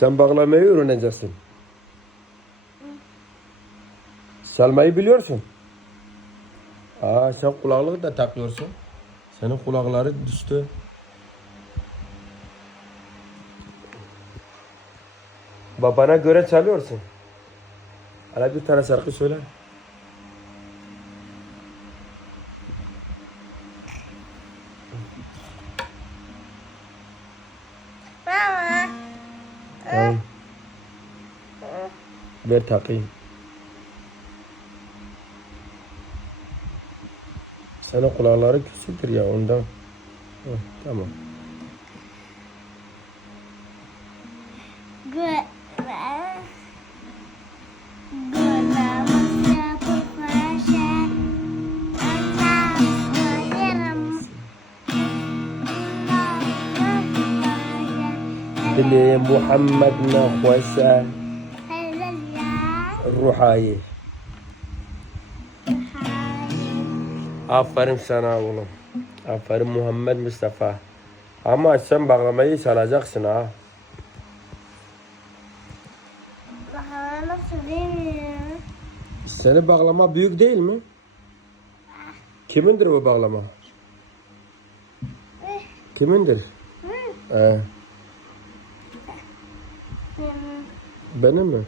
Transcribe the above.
Sen bağlamayı öğreneceksin. Salmayı biliyorsun. Aa sen kulaklık da takıyorsun. Senin kulakları düştü. Babana göre çalıyorsun. Hala bir tane şarkı söyle. Tamam. Ver takayım. Senin kulakları küçüktür ya ondan. Heh, tamam. Good. Bili Muhammed Nahwasa Ruhayi. Aferin sana oğlum. Aferin Muhammed Mustafa. Ama sen bağlamayı çalacaksın ha. Bakalım nasıl değil mi? Senin bağlama büyük değil mi? Kimindir o bağlama? Kimindir? Ee, benim mi?